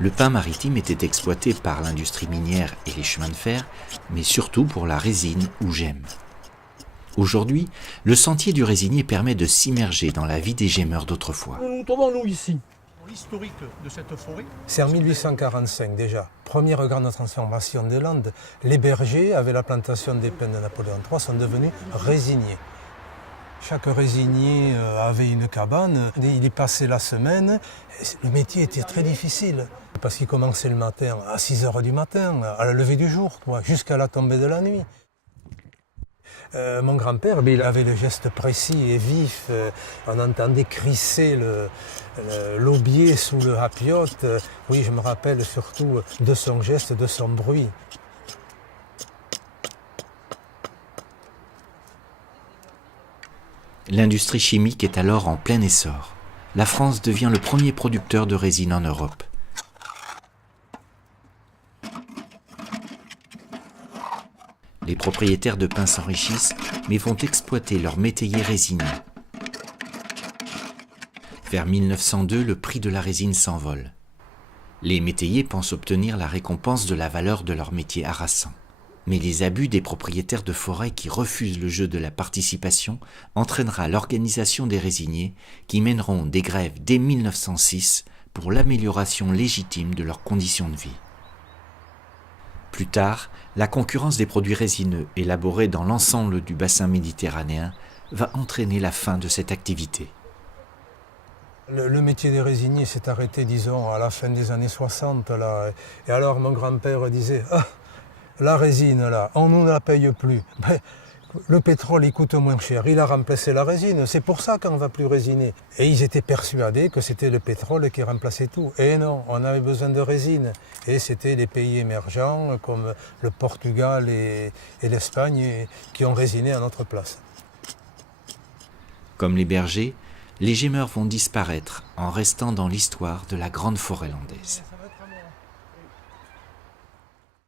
Le pain maritime était exploité par l'industrie minière et les chemins de fer, mais surtout pour la résine ou gemme. Aujourd'hui, le sentier du résinier permet de s'immerger dans la vie des gémeurs d'autrefois. Nous tombons nous ici. L'historique de cette forêt. C'est en 1845 déjà, première grande transformation des Landes. Les bergers, avec la plantation des pins de Napoléon III, sont devenus résiniers. Chaque résinier avait une cabane, il y passait la semaine. Le métier était très difficile, parce qu'il commençait le matin à 6 h du matin, à la levée du jour, jusqu'à la tombée de la nuit. Mon grand-père, il avait le geste précis et vif. On entendait crisser l'aubier sous le rapiote. Oui, je me rappelle surtout de son geste, de son bruit. L'industrie chimique est alors en plein essor. La France devient le premier producteur de résine en Europe. Les propriétaires de pins s'enrichissent, mais vont exploiter leurs métayers résineux. Vers 1902, le prix de la résine s'envole. Les métayers pensent obtenir la récompense de la valeur de leur métier harassant. Mais les abus des propriétaires de forêts qui refusent le jeu de la participation entraînera l'organisation des résiniers qui mèneront des grèves dès 1906 pour l'amélioration légitime de leurs conditions de vie. Plus tard, la concurrence des produits résineux élaborés dans l'ensemble du bassin méditerranéen va entraîner la fin de cette activité. Le métier des résiniers s'est arrêté, disons, à la fin des années 60. Là. Et alors mon grand-père disait « Ah, la résine, là, on ne la paye plus. » Le pétrole, il coûte moins cher. Il a remplacé la résine. C'est pour ça qu'on ne va plus résiner. Et ils étaient persuadés que c'était le pétrole qui remplaçait tout. Et non, on avait besoin de résine. Et c'était les pays émergents comme le Portugal et l'Espagne qui ont résiné à notre place. Comme les bergers, les gémeurs vont disparaître en restant dans l'histoire de la grande forêt landaise.